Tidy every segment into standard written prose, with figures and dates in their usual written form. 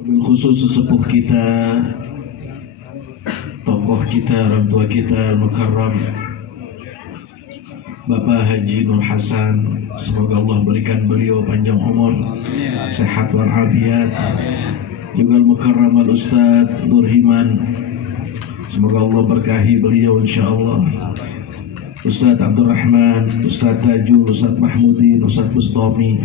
Khusus sesepuh kita, tokoh kita, orang tua kita Mukarram Bapak Haji Nur Hasan, semoga Allah berikan beliau panjang umur, sehat walafiat. Juga Mukarram Al-Ustaz Nur Himan, semoga Allah berkahi beliau insyaallah. Ustaz Abdul Rahman, Ustaz Tajul, Ustaz Mahmudin, Ustaz Bustami,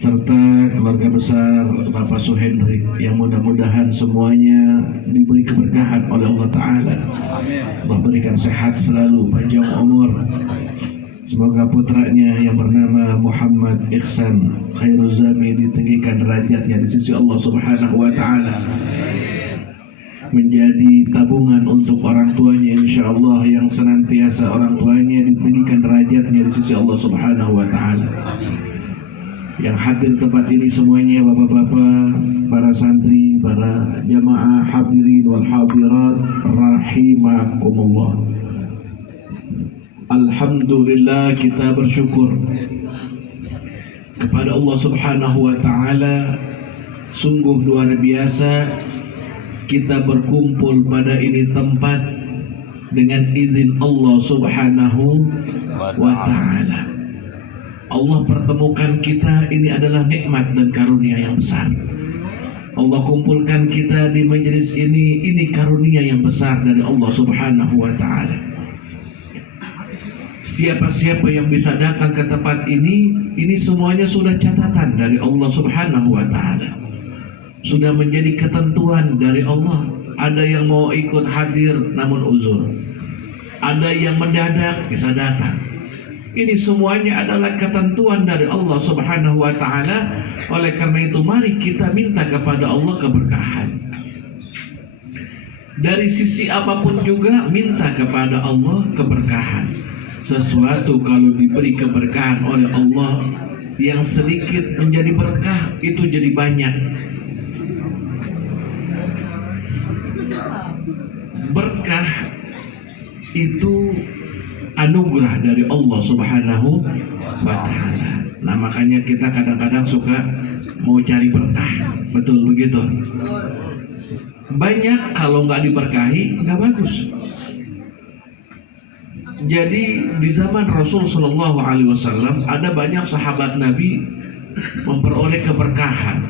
serta keluarga besar Bapak Suhendrik yang mudah-mudahan semuanya diberi keberkahan oleh Allah Ta'ala. Allah berikan sehat selalu, panjang umur. Semoga putranya yang bernama Muhammad Ihsan Khairuzami ditinggikan derajatnya di sisi Allah Subhanahu wa Ta'ala, menjadi tabungan untuk orang tuanya insyaallah, yang senantiasa orang tuanya ditinggikan derajatnya di sisi Allah Subhanahu wa Ta'ala. Yang hadir tempat ini semuanya bapak-bapak, para santri, para jamaah hadirin wal hadirat rahimakumullah. Alhamdulillah, kita bersyukur kepada Allah Subhanahu wa Ta'ala. Sungguh luar biasa kita berkumpul pada ini tempat dengan izin Allah Subhanahu wa Ta'ala. Allah pertemukan kita, ini adalah nikmat dan karunia yang besar. Allah kumpulkan kita di majelis ini karunia yang besar dari Allah Subhanahu wa Ta'ala. Siapa-siapa yang bisa datang ke tempat ini semuanya sudah catatan dari Allah Subhanahu wa Ta'ala. Sudah menjadi ketentuan dari Allah. Ada yang mau ikut hadir namun uzur, ada yang mendadak bisa datang. Ini semuanya adalah ketentuan dari Allah Subhanahu wa Ta'ala. Oleh karena itu mari kita minta kepada Allah keberkahan. Dari sisi apapun juga minta kepada Allah keberkahan. Sesuatu kalau diberi keberkahan oleh Allah, yang sedikit menjadi berkah itu jadi banyak. Berkah itu anugerah dari Allah Subhanahu wa Ta'ala. Nah, makanya kita kadang-kadang suka mau cari berkah. Betul begitu? Banyak kalau nggak diberkahi nggak bagus. Jadi di zaman Rasul Shallallahu Alaihi Wasallam ada banyak sahabat Nabi memperoleh keberkahan.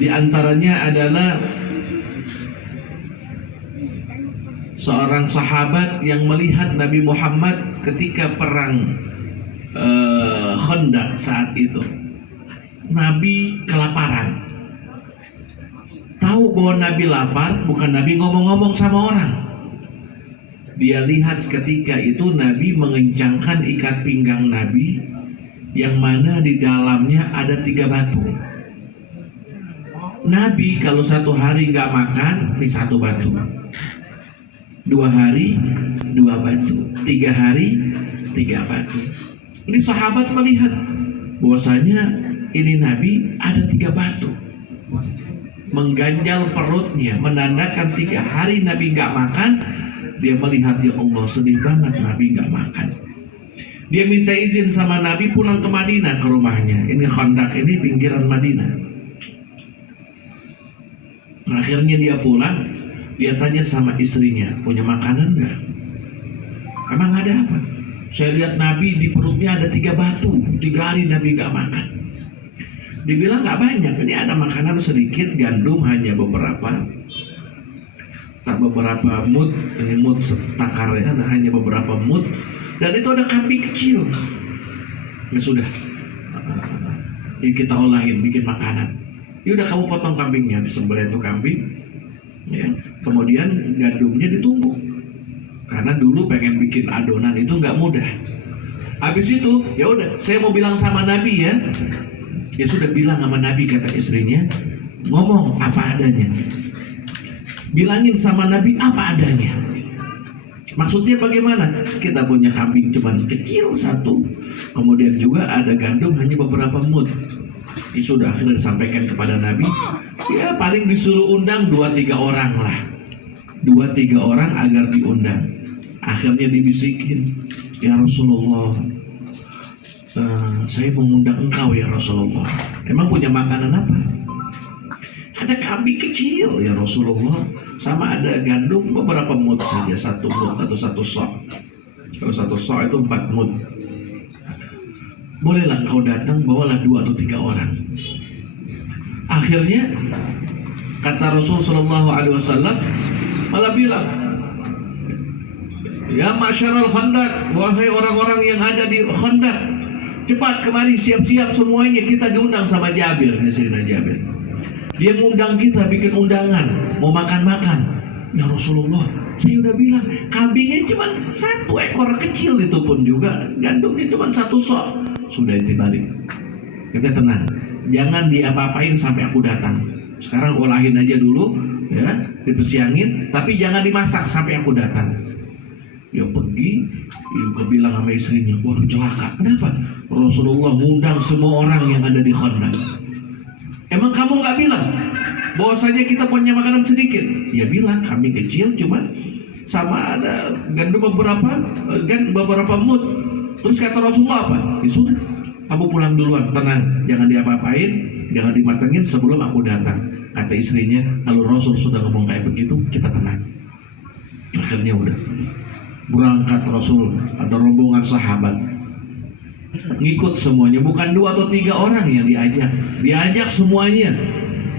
Di antaranya adalah seorang sahabat yang melihat Nabi Muhammad ketika perang Khandaq saat itu. Nabi kelaparan. Tahu bahwa Nabi lapar, bukan Nabi ngomong-ngomong sama orang. Dia lihat ketika itu Nabi mengencangkan ikat pinggang Nabi, yang mana di dalamnya ada 3 batu. Nabi kalau 1 hari nggak makan, ini 1 batu. 2 hari 2 batu, 3 hari 3 batu. Ini sahabat melihat bahwasanya ini Nabi ada 3 batu, mengganjal perutnya, menandakan 3 hari Nabi nggak makan. Dia melihat, ya Allah, sedih banget Nabi nggak makan. Dia minta izin sama Nabi pulang ke Madinah, ke rumahnya. Ini Khandaq, ini pinggiran Madinah. Akhirnya dia pulang. Dia tanya sama istrinya, punya makanan nggak? Emang ada apa? Saya lihat Nabi di perutnya ada 3 batu, 3 hari Nabi nggak makan. Dibilang nggak banyak, ini ada makanan sedikit, gandum hanya beberapa, tak beberapa mud, ini mud setakarnya hanya beberapa mud, dan itu ada kambing kecil. Ya sudah, ini kita olahin, bikin makanan. Ya udah, kamu potong kambingnya, disembelih itu kambing. Ya, kemudian gandumnya ditumbuk, karena dulu pengen bikin adonan itu nggak mudah. Habis itu ya udah, saya mau bilang sama Nabi ya. Ya sudah, bilang sama Nabi, kata istrinya, ngomong apa adanya. Bilangin sama Nabi apa adanya. Maksudnya bagaimana? Kita punya kambing cuma kecil 1, kemudian juga ada gandum hanya beberapa mud. Ya sudah, akhirnya disampaikan kepada Nabi. Ya paling disuruh undang 2-3 orang lah, 2-3 orang agar diundang. Akhirnya dibisikin, ya Rasulullah, Saya mengundang engkau ya Rasulullah. Emang punya makanan apa? Ada kambing kecil ya Rasulullah, sama ada gandum beberapa mud saja, 1 mud atau 1 sok. Kalau 1 sok itu 4 mud. Bolehlah engkau datang, bawalah 2 atau 3 orang. Akhirnya kata Rasul Shallallahu Alaihi Wasallam malah bilang, ya masyarul Khandaq, wahai orang-orang yang ada di Khandaq, cepat kemari, siap-siap semuanya, kita diundang sama Jabir, Sayyidina Jabir. Dia ngundang kita, bikin undangan, mau makan-makan. Ya Rasulullah, saya udah bilang kambingnya cuma 1 ekor kecil, itu pun juga gandumnya cuma 1 sok. Sudah itu balik. Kita tenang, jangan diapa-apain sampai aku datang. Sekarang olahin aja dulu, ya, dipesiangin, tapi jangan dimasak sampai aku datang. Ya pergi, dia bilang sama istrinya, waduh celaka. Kenapa? Rasulullah ngundang semua orang yang ada di Khandaq. Emang kamu nggak bilang bahwasanya kita punya makanan sedikit? Ya bilang, kami kecil cuma sama ada gandum beberapa mud. Terus kata Rasulullah apa? Ya sudah, kamu pulang duluan, tenang, jangan diapa-apain, jangan dimatengin sebelum aku datang. Kata istrinya, kalau Rasul sudah ngomong kayak begitu, kita tenang. Akhirnya udah berangkat Rasul, ada rombongan sahabat ngikut semuanya, bukan 2 atau 3 orang yang diajak semuanya.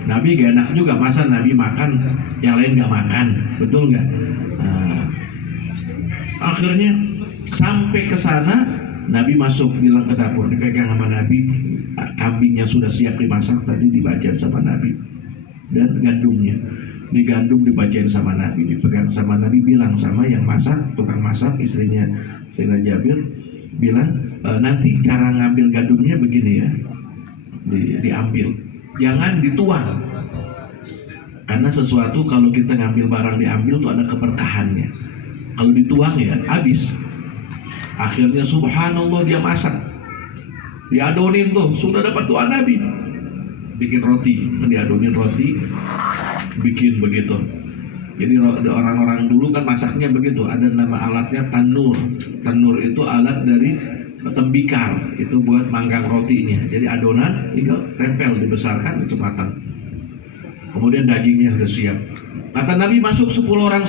Nabi gak enak juga, masa Nabi makan yang lain gak makan, betul nggak? Akhirnya sampai ke sana, Nabi masuk, bilang ke dapur, dipegang sama Nabi, kambing yang sudah siap dimasak tadi dibacain sama Nabi, dan gandumnya, ini gandum dibacain sama Nabi, dipegang sama Nabi, bilang sama yang masak, tukang masak, istrinya Sayyidina Jabir, bilang, nanti cara ngambil gandumnya begini ya, diambil, jangan dituang, karena sesuatu kalau kita ngambil barang diambil tuh ada keberkahannya. Kalau dituang ya habis. Akhirnya subhanallah, dia masak, diadonin tuh, sudah dapat tuan Nabi, bikin roti, diadonin roti, bikin begitu. Jadi orang-orang dulu kan masaknya begitu, ada nama alatnya tanur. Tanur itu alat dari tembikar, itu buat manggang rotinya. Jadi adonan tinggal tempel, dibesarkan, itu matang. Kemudian dagingnya sudah siap. Kata Nabi masuk 10 orang,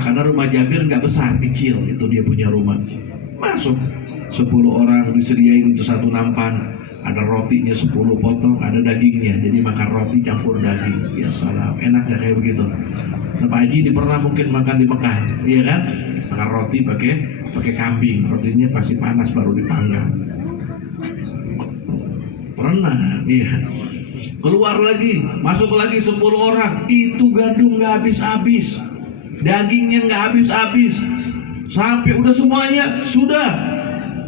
karena rumah Jabir nggak besar, kecil, itu dia punya rumah. Masuk 10 orang, disediain itu 1 nampan, ada rotinya 10 potong, ada dagingnya. Jadi makan roti campur daging. Ya salam, enak gak kayak begitu? Nah, Pak Haji ini pernah mungkin makan di Mekah, iya kan? Makan roti pakai kambing, rotinya pasti panas baru dipanggang. Pernah, iya. Keluar lagi, masuk lagi 10 orang, itu gandum nggak habis-habis, dagingnya nggak habis-habis, sampai udah semuanya sudah.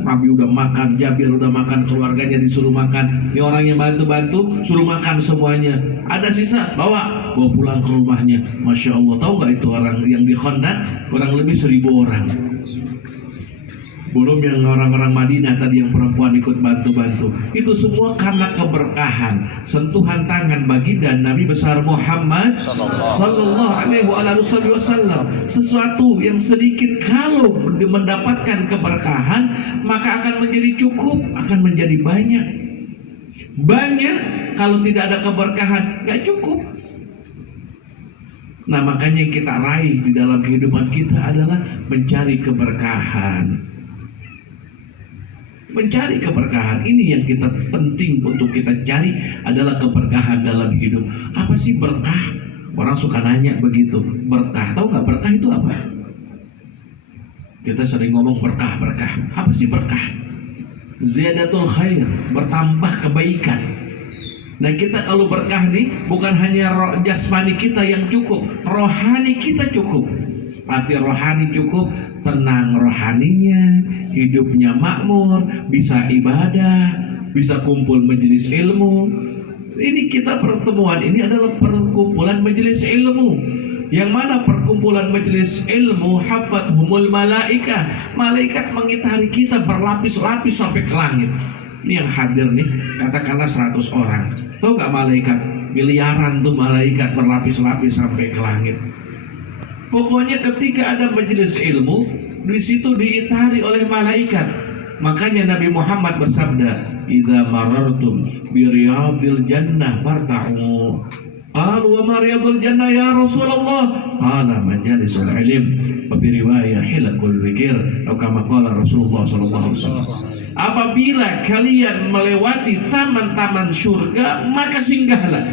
Nabi udah makan, Jabir udah makan, keluarganya disuruh makan, ini orang yang bantu-bantu suruh makan semuanya. Ada sisa, bawa pulang ke rumahnya. Masya Allah, tahu nggak itu orang yang di Khandaq kurang lebih 1000 orang. Belum yang orang-orang Madinah tadi yang perempuan ikut bantu-bantu. Itu semua karena keberkahan, sentuhan tangan baginda Nabi besar Muhammad Sallallahu Alaihi Wasallam. Sesuatu yang sedikit kalau mendapatkan keberkahan, maka akan menjadi cukup, akan menjadi banyak. Banyak kalau tidak ada keberkahan, nggak cukup. Nah, makanya yang kita raih di dalam kehidupan kita adalah mencari keberkahan. Mencari keberkahan ini yang kita penting untuk kita cari adalah keberkahan dalam hidup. Apa sih berkah? Orang suka nanya begitu. Berkah, tahu nggak berkah itu apa? Kita sering ngomong berkah. Apa sih berkah? Ziyadatul khair, bertambah kebaikan. Nah, kita kalau berkah nih bukan hanya jasmani kita yang cukup, rohani kita cukup. Arti rohani cukup, tenang rohaninya, hidupnya makmur, bisa ibadah, bisa kumpul majelis ilmu. Ini kita pertemuan ini adalah perkumpulan majelis ilmu. Yang mana perkumpulan majelis ilmu hafathumul malaika. Malaikat mengitari kita berlapis-lapis sampai ke langit. Ini yang hadir nih, katakanlah 100 orang. Tahu nggak malaikat? Miliaran tuh malaikat berlapis-lapis sampai ke langit. Pokoknya ketika ada majelis ilmu, di situ diitari oleh malaikat. Makanya Nabi Muhammad bersabda, "Idza marartum bi riyadil jannah farta'u." Qalu wa ma riyadul jannah ya Rasulullah? Qala majalisul ilm wa bi riwayah hilaqul dzikir atau kama qala Rasulullah sallallahu alaihi wasallam. Apabila kalian melewati taman-taman surga, maka singgahlah.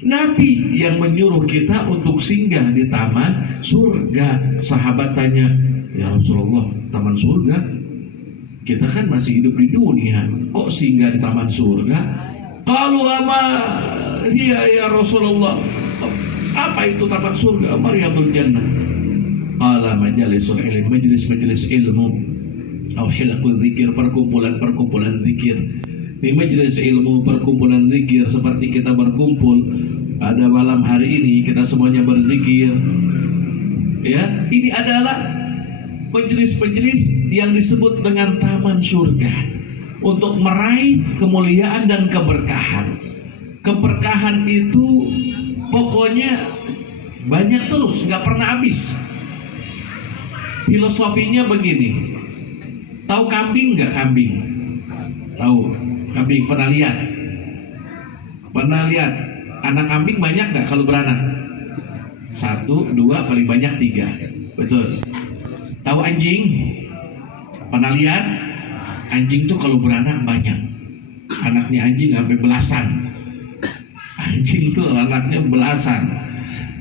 Nabi yang menyuruh kita untuk singgah di taman surga. Sahabat tanya, "Ya Rasulullah, taman surga? Kita kan masih hidup di dunia, kok singgah di taman surga?" Qalu ama hiya ya Rasulullah. Apa itu taman surga? Riyadul jannah. Qala majalisul ilm, majelis-majelis ilmu. Au hilaqul dzikir, perkumpulan-perkumpulan zikir. Di majelis ilmu, perkumpulan zikir, seperti kita berkumpul pada malam hari ini, kita semuanya berzikir. Ya, ini adalah majelis-majelis yang disebut dengan taman surga untuk meraih kemuliaan dan keberkahan. Keberkahan itu pokoknya banyak terus, nggak pernah habis. Filosofinya begini. Tahu kambing nggak? Kambing. Tahu kambing, pernah lihat? Pernah lihat anak kambing banyak nggak kalau beranak? 1, 2, paling banyak 3. Betul. Tahu anjing? Pernah lihat? Anjing tuh kalau beranak banyak. Anaknya anjing sampai belasan. Anjing tuh anaknya belasan.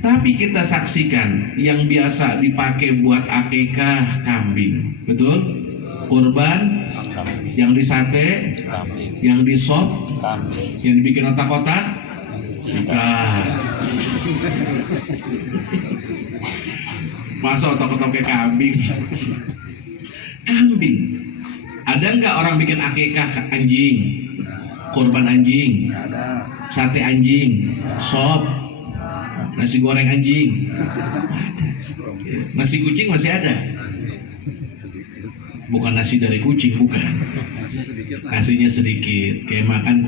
Tapi kita saksikan yang biasa dipakai buat akikah kambing. Betul? Kurban, yang disate, yang disop, yang dibikin otak-otak, ikan. Masa otak-otak kayak kambing? Kambing. Ada nggak orang bikin akikah anjing, kurban anjing, sate anjing, sop, nasi goreng anjing? Nasi kucing masih ada. Bukan nasi dari kucing, bukan. Nasinya sedikit, kayak makan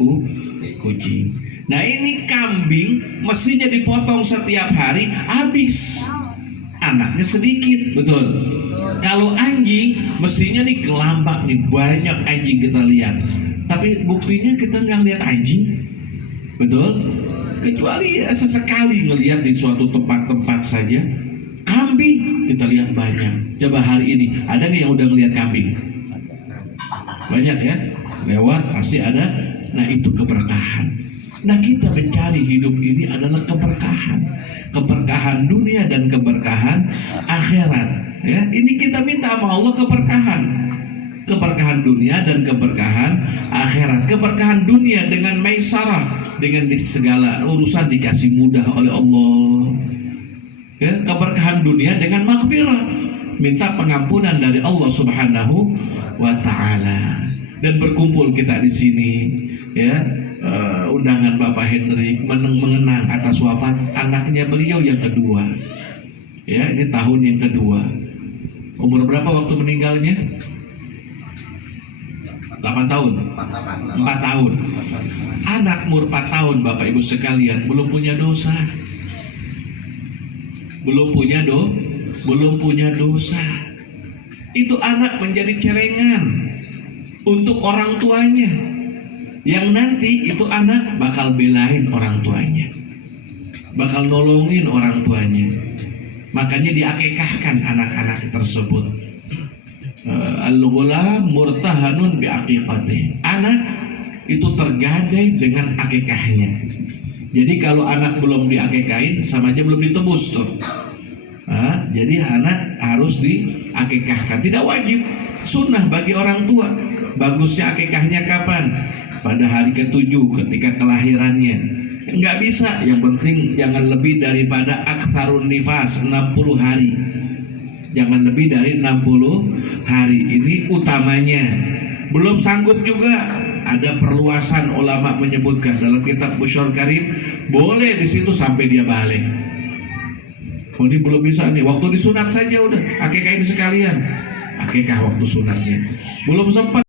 kucing. Nah ini kambing mestinya dipotong setiap hari, habis. Anaknya sedikit, betul. Kalau anjing mestinya nih kelambak nih, banyak anjing kita lihat. Tapi buktinya kita nggak lihat anjing, betul. Kecuali ya, sesekali ngelihat di suatu tempat-tempat saja. Kambing kita lihat banyak. Coba hari ini ada nggak yang udah ngelihat kambing? Banyak ya, lewat pasti ada. Nah itu keberkahan. Nah kita mencari hidup ini adalah keberkahan dunia dan keberkahan akhirat. Ya, ini kita minta sama Allah keberkahan dunia dan keberkahan akhirat. Keberkahan dunia dengan maisarah, dengan segala urusan dikasih mudah oleh Allah. Ya, keberkahan dunia dengan maghfirah, minta pengampunan dari Allah Subhanahu wa taala. Dan berkumpul kita di sini, ya, undangan Bapak Hendrik mengenang atas wafat anaknya beliau yang kedua. Ya, ini tahun yang kedua. Umur berapa waktu meninggalnya? 8 tahun. 4 tahun. Anak umur 4 tahun, Bapak Ibu sekalian, belum punya dosa. Belum punya dosa. Itu anak menjadi celengan untuk orang tuanya. Yang nanti itu anak bakal belain orang tuanya, bakal nolongin orang tuanya. Makanya diakikahkan anak-anak tersebut. Al-ghulam murtahanun biaqiqatih. Anak itu tergadai dengan akikahnya. Jadi kalau anak belum diakikahin, sama aja belum ditebus tuh. Jadi anak harus diakikahkan. Tidak wajib, sunnah bagi orang tua. Bagusnya akikahnya kapan? Pada hari ke-7 ketika kelahirannya. Enggak bisa, yang penting jangan lebih daripada aktsarun nifas 60 hari. Jangan lebih dari 60 hari. Ini utamanya. Belum sanggup juga, ada perluasan ulama menyebutkan dalam kitab Busyarul Karim, boleh di situ sampai dia balik. Oh, ini belum bisa nih, waktu disunat saja udah akikahin sekalian. Akikah waktu sunatnya belum sempat.